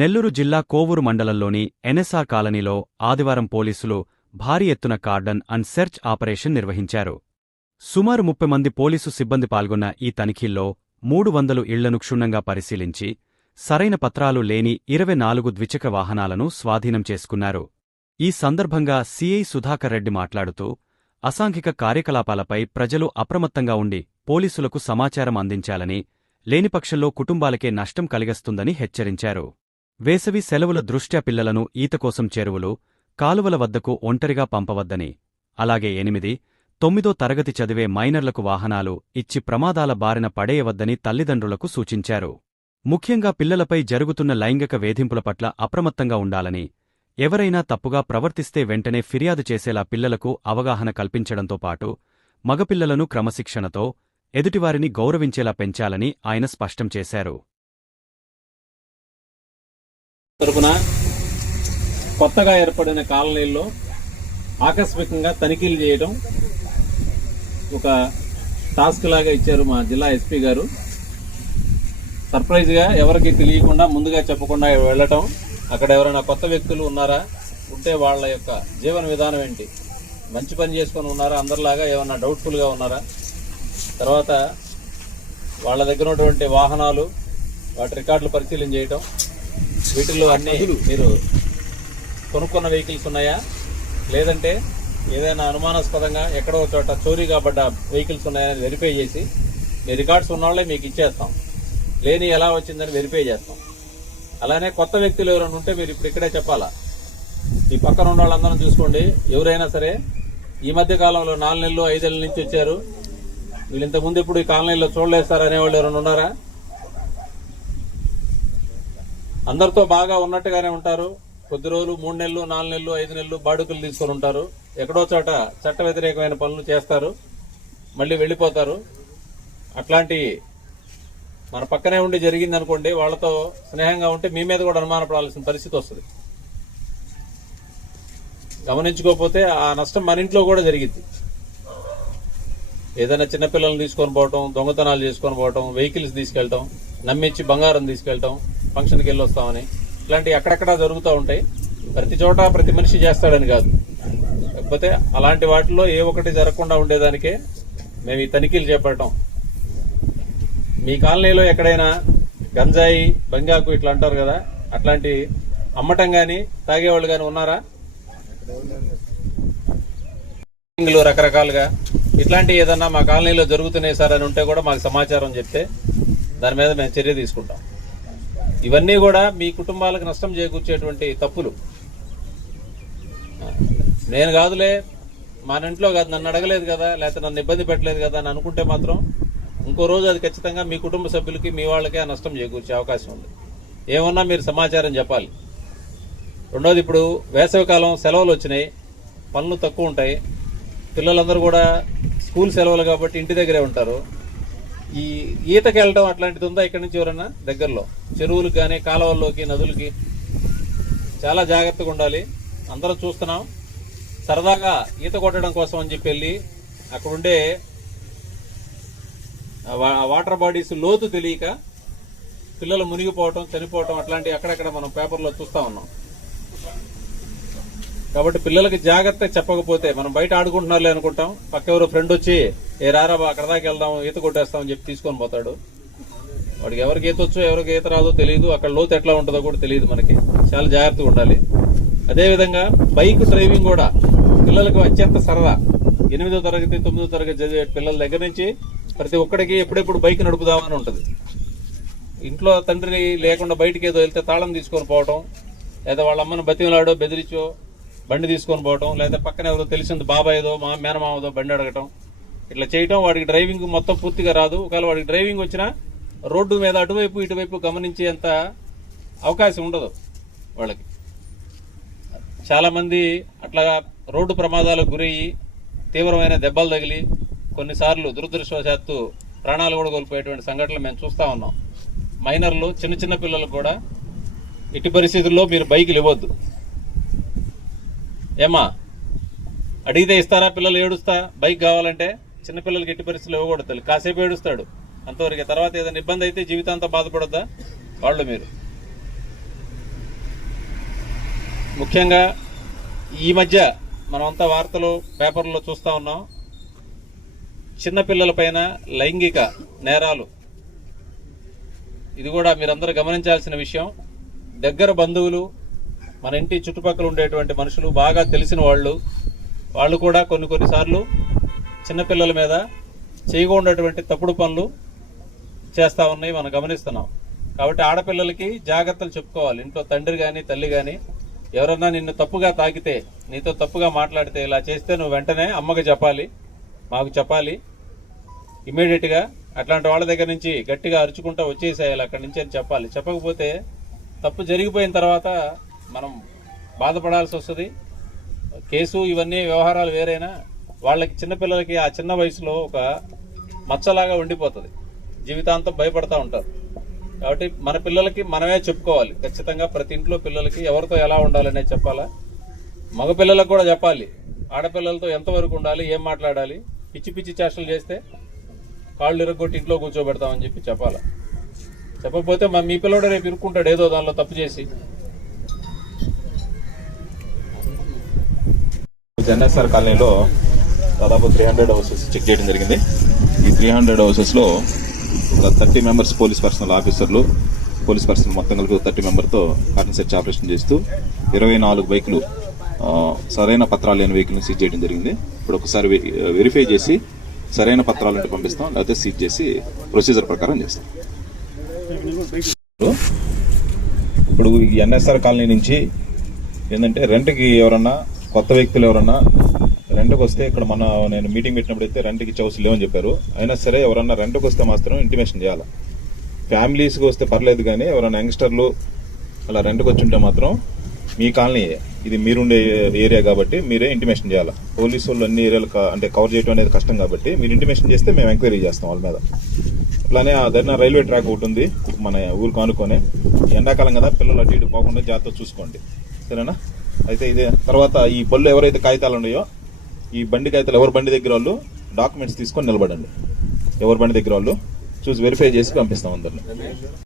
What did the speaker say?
నెల్లూరు జిల్లా కోవూరు మండలంలోని ఎన్ఎస్ఆర్ కాలనీలో ఆదివారం పోలీసులు భారీ ఎత్తున కార్డన్ అండ్ సెర్చ్ ఆపరేషన్ నిర్వహించారు. సుమారు 30 మంది పోలీసు సిబ్బంది పాల్గొన్న ఈ తనిఖీల్లో 300 ఇళ్లను క్షుణ్ణంగా పరిశీలించి సరైన పత్రాలు లేని 24 ద్విచక్ర వాహనాలను స్వాధీనం చేసుకున్నారు. ఈ సందర్భంగా సీఐ సుధాకర్ రెడ్డి మాట్లాడుతూ అసాంఘిక కార్యకలాపాలపై ప్రజలు అప్రమత్తంగా ఉండి పోలీసులకు సమాచారం అందించాలని, లేనిపక్షంలో కుటుంబాలకే నష్టం కలిగిస్తుందని హెచ్చరించారు. వేసవి సెలవుల దృష్ట్యా పిల్లలను ఈతకోసం చెరువులు, కాలువల వద్దకు ఒంటరిగా పంపవద్దని, అలాగే 8, 9 తరగతి చదివే మైనర్లకు వాహనాలు ఇచ్చి ప్రమాదాల బారిన పడేయవద్దని తల్లిదండ్రులకు సూచించారు. ముఖ్యంగా పిల్లలపై జరుగుతున్న లైంగిక వేధింపుల పట్ల అప్రమత్తంగా ఉండాలని, ఎవరైనా తప్పుగా ప్రవర్తిస్తే వెంటనే ఫిర్యాదు చేసేలా పిల్లలకు అవగాహన కల్పించడంతో పాటు మగపిల్లలను క్రమశిక్షణతో, ఎదుటివారిని గౌరవించేలా పెంచాలని ఆయన స్పష్టం చేశారు. తరపున కొత్తగా ఏర్పడిన కాలనీల్లో ఆకస్మికంగా తనిఖీలు చేయడం ఒక టాస్క్ లాగా ఇచ్చారు మా జిల్లా ఎస్పీ గారు. సర్ప్రైజ్గా ఎవరికి తెలియకుండా ముందుగా చెప్పకుండా వెళ్ళటం, అక్కడ ఎవరైనా కొత్త వ్యక్తులు ఉన్నారా, ఉంటే వాళ్ళ యొక్క జీవన విధానం ఏంటి, మంచి పని చేసుకొని ఉన్నారా, అందరిలాగా ఏమన్నా డౌట్ఫుల్గా ఉన్నారా, తర్వాత వాళ్ళ దగ్గర ఉన్నటువంటి వాహనాలు వాటి రికార్డులు పరిశీలన చేయటం, వీటిల్లో అన్ని మీరు కొనుక్కున్న వెహికల్స్ ఉన్నాయా, లేదంటే ఏదైనా అనుమానాస్పదంగా ఎక్కడో చోట చోరీ కాబడ్డ వెహికల్స్ ఉన్నాయని వెరిఫై చేసి మీ రికార్డ్స్ ఉన్నవాళ్ళే మీకు ఇచ్చేస్తాం, లేని ఎలా వచ్చిందని వెరిఫై చేస్తాం. అలానే కొత్త వ్యక్తులు ఎవరైనా ఉంటే మీరు ఇప్పుడు ఇక్కడే చెప్పాలా. ఈ పక్కన ఉన్న వాళ్ళందరం చూసుకోండి. ఎవరైనా సరే ఈ మధ్య కాలంలో 4 నెలలు 5 ఏళ్ళ నుంచి వచ్చారు, వీళ్ళు ఇంతకుముందు ఇప్పుడు ఈ కాలనీలో చూడలేదు సార్ అనేవాళ్ళు ఎవరైనా ఉన్నారా? అందరితో బాగా ఉన్నట్టుగానే ఉంటారు. కొద్ది రోజులు 3 నెలలు 4 నెలలు 5 నెలలు బాడుకులు తీసుకొని ఉంటారు. ఎక్కడో చోట చట్ట వ్యతిరేకమైన పనులు చేస్తారు, మళ్ళీ వెళ్ళిపోతారు. అట్లాంటి మన పక్కనే ఉండి జరిగింది అనుకోండి, వాళ్ళతో స్నేహంగా ఉంటే మీ మీద కూడా అనుమానపడాల్సిన పరిస్థితి వస్తుంది. గమనించుకోకపోతే ఆ నష్టం మన ఇంట్లో కూడా జరిగింది. ఏదైనా చిన్నపిల్లల్ని తీసుకొని పోవటం, దొంగతనాలు చేసుకొని పోవటం, వెహికల్స్ తీసుకెళ్ళటం, నమ్మించి బంగారం తీసుకెళ్ళటం, ఫంక్షన్కి వెళ్ళి వస్తామని, ఇట్లాంటివి అక్కడక్కడా జరుగుతూ ఉంటాయి. ప్రతి చోట ప్రతి మనిషి చేస్తాడని కాదు, కాకపోతే అలాంటి వాటిలో ఏ ఒక్కటి జరగకుండా ఉండేదానికే మేము ఈ తనిఖీలు చేపట్టడం. మీ కాలనీలో ఎక్కడైనా గంజాయి, బంగాకు ఇట్లా అంటారు కదా, అట్లాంటి అమ్మటం గాని తాగేవాళ్ళు గాని ఉన్నారా? రకరకాలుగా ఇట్లాంటి ఏదన్నా మా కాలనీలో జరుగుతున్నాయి సార్ అని ఉంటే కూడా మాకు సమాచారం చెప్తే దాని మీద మేము చర్య తీసుకుంటాం. ఇవన్నీ కూడా మీ కుటుంబాలకు నష్టం చేకూర్చేటువంటి తప్పులు. నేను కాదులే, మన ఇంట్లో కాదు, నన్ను అడగలేదు కదా, లేకపోతే నన్ను ఇబ్బంది పెట్టలేదు కదా అని అనుకుంటే మాత్రం ఇంకో రోజు అది ఖచ్చితంగా మీ కుటుంబ సభ్యులకి, మీ వాళ్ళకే ఆ నష్టం చేకూర్చే అవకాశం ఉంది. ఏమన్నా మీరు సమాచారం చెప్పాలి. రెండోది, ఇప్పుడు వేసవికాలం సెలవులు వచ్చినాయి, పనులు తక్కువ ఉంటాయి, పిల్లలందరూ కూడా స్కూల్ సెలవులు కాబట్టి ఇంటి దగ్గరే ఉంటారు. ఈ ఈతకి వెళ్ళటం అట్లాంటిది ఉందా ఇక్కడి నుంచి ఎవరన్నా దగ్గరలో? చెరువులకు కానీ కాలువల్లోకి, నదులకి చాలా జాగ్రత్తగా ఉండాలి. అందరం చూస్తున్నాం. సరదాగా ఈత కొట్టడం కోసం అని చెప్పి వెళ్ళి అక్కడుండే వాటర్ బాడీస్ లోతు తెలియక పిల్లలు మునిగిపోవటం, చనిపోవటం అట్లాంటివి అక్కడక్కడ మనం పేపర్లో చూస్తా ఉన్నాం. కాబట్టి పిల్లలకి జాగ్రత్త చెప్పకపోతే, మనం బయట ఆడుకుంటున్నారులే అనుకుంటాం, పక్క ఎవరో ఫ్రెండ్ వచ్చి రారా అక్కడ దాకా వెళ్దాం, ఈత కొట్టేస్తామని చెప్పి తీసుకొని పోతాడు. వాడికి ఎవరికి ఈత వచ్చో ఎవరికి ఈత రాదో తెలియదు, అక్కడ లోతు ఎట్లా ఉంటుందో కూడా తెలియదు. మనకి చాలా జాగ్రత్తగా ఉండాలి. అదేవిధంగా బైక్ డ్రైవింగ్ కూడా పిల్లలకు అత్యంత సరదా. 8వ తరగతి 9వ తరగతి చదివే పిల్లల దగ్గర నుంచి ప్రతి ఒక్కడికి ఎప్పుడెప్పుడు బైక్ నడుపుదామని ఉంటుంది. ఇంట్లో తండ్రి లేకుండా బయటికి ఏదో వెళ్తే తాళం తీసుకొని పోవటం, లేదా వాళ్ళ అమ్మను బతిమలాడో బెదిరించో బండి తీసుకొని పోవటం, లేదా పక్కన ఎవరో తెలిసింది బాబాయ్దో మేనమామదో బండి అడగటం, ఇట్లా చేయటం. వాడికి డ్రైవింగ్ మొత్తం పూర్తిగా రాదు. ఒకవేళ వాడికి డ్రైవింగ్ వచ్చినా రోడ్డు మీద అటువైపు ఇటువైపు గమనించేంత అవకాశం ఉండదు వాళ్ళకి. చాలామంది అట్లా రోడ్డు ప్రమాదాలకు గురయ్యి తీవ్రమైన దెబ్బలు తగిలి కొన్నిసార్లు దురదృష్టవశాత్తు ప్రాణాలు కూడా కోల్పోయేటువంటి సంఘటనలు మేము చూస్తూ ఉన్నాం. మైనర్లు, చిన్న చిన్న పిల్లలకు కూడా ఎట్టి పరిస్థితుల్లో మీరు బైకులు ఇవ్వద్దు. ఏమా అడిగితే ఇస్తారా? పిల్లలు ఏడుస్తా బైక్ కావాలంటే చిన్నపిల్లలకి ఎట్టి పరిస్థితులు ఇవ్వకూడదు. కాసేపు ఏడుస్తాడు అంతవరకు. తర్వాత ఏదైనా ఇబ్బంది అయితే జీవితాంతం బాధపడొద్దా వాళ్ళు? మీరు ముఖ్యంగా ఈ మధ్య మనమంతా వార్తలు పేపర్లో చూస్తూ ఉన్నాం. చిన్నపిల్లలపైన లైంగిక నేరాలు, ఇది కూడా మీరందరూ గమనించాల్సిన విషయం. దగ్గర బంధువులు, మన ఇంటి చుట్టుపక్కల ఉండేటువంటి మనుషులు, బాగా తెలిసిన వాళ్ళు కూడా కొన్నిసార్లు చిన్నపిల్లల మీద చేయకూడనటువంటి తప్పుడు పనులు చేస్తూ ఉన్నాయి, మనం గమనిస్తున్నాం. కాబట్టి ఆడపిల్లలకి జాగ్రత్తలు చెప్పుకోవాలి. ఇంట్లో తండ్రి కానీ తల్లి కానీ ఎవరన్నా నిన్ను తప్పుగా తాకితే, నీతో తప్పుగా మాట్లాడితే, ఇలా చేస్తే నువ్వు వెంటనే అమ్మకి చెప్పాలి, మాకు చెప్పాలి ఇమీడియట్గా. అట్లాంటి వాళ్ళ దగ్గర నుంచి గట్టిగా అరుచుకుంటూ వచ్చేసేయాలి అక్కడి నుంచి అని చెప్పాలి. చెప్పకపోతే తప్పు జరిగిపోయిన తర్వాత మనం బాధపడాల్సి వస్తుంది. కేసు ఇవన్నీ వ్యవహారాలు వేరైనా వాళ్ళకి, చిన్నపిల్లలకి ఆ చిన్న వయసులో ఒక మచ్చలాగా ఉండిపోతుంది, జీవితాంతం భయపడతా ఉంటారు. కాబట్టి మన పిల్లలకి మనమే చెప్పుకోవాలి. ఖచ్చితంగా ప్రతి ఇంట్లో పిల్లలకి ఎవరితో ఎలా ఉండాలనే చెప్పాలా. మగ పిల్లలకు కూడా చెప్పాలి, ఆడపిల్లలతో ఎంతవరకు ఉండాలి, ఏం మాట్లాడాలి. పిచ్చి పిచ్చి చేష్టలు చేస్తే కాళ్ళు ఇరగొట్టి ఇంట్లో కూర్చోబెడతామని చెప్పి చెప్పాలా. చెప్పకపోతే మీ పిల్లడు రేపు ఇరుక్కుంటాడు ఏదో దానిలో తప్పు చేసి. ఎన్ఎస్ఆర్ కాలనీలో దాదాపు 300 హౌసెస్ చెక్ చేయడం జరిగింది. ఈ 300 హౌసెస్లో 30 మెంబర్స్ పోలీస్ పర్సనల్ ఆఫీసర్లు, పోలీస్ పర్సనల్ మొత్తం కలిపి 30 మెంబర్తో కార్డన్ సెర్చ్ ఆపరేషన్ చేస్తూ 24 బైకులు, సరైన పత్రాలు లేని వెహికల్ని సీజ్ చేయడం జరిగింది. ఇప్పుడు ఒకసారి వెరిఫై చేసి సరైన పత్రాలు అంటే పంపిస్తాం, లేకపోతే సీజ్ చేసి ప్రొసీజర్ ప్రకారం చేస్తాం. ఇప్పుడు ఈ ఎన్ఎస్ఆర్ కాలనీ నుంచి ఏంటంటే రెంట్కి ఎవరన్నా కొత్త వ్యక్తులు ఎవరన్నా రెంట్కి వస్తే, ఇక్కడ నేను మీటింగ్ పెట్టినప్పుడు అయితే రెంట్కి చౌస్ లేవని చెప్పారు. అయినా సరే ఎవరన్నా రెంట్కి వస్తే మాత్రం ఇంటిమేషన్ చేయాలి. ఫ్యామిలీస్కి వస్తే పర్లేదు, కానీ ఎవరైనా యంగ్స్టర్లు అలా రెంట్కి వచ్చి ఉంటే మాత్రం మీ కాలనీ ఇది మీరుండే ఏరియా కాబట్టి మీరే ఇంటిమేషన్ చేయాలి. పోలీసు వాళ్ళు అన్ని ఏరియాలు అంటే కవర్ చేయడం అనేది కష్టం కాబట్టి మీరు ఇంటిమేషన్ చేస్తే మేము ఎంక్వైరీ చేస్తాం వాళ్ళ మీద. అట్లానే ఆ దగ్గర రైల్వే ట్రాక్ ఒకటి ఉంది మన ఊరికి ఆనుకొని. ఎండాకాలం కదా, పిల్లలు అటు ఇటు పోకుండా జాగ్రత్త చూసుకోండి, సరేనా? అయితే ఇదే తర్వాత ఈ బళ్ళు ఎవరైతే కాగితాలు ఉన్నాయో, ఈ బండి కాగితాలు ఎవరి బండి దగ్గర వాళ్ళు డాక్యుమెంట్స్ తీసుకొని నిలబడండి. ఎవరి బండి దగ్గర వాళ్ళు చూసి వెరిఫై చేసి పంపిస్తాం అందరిని.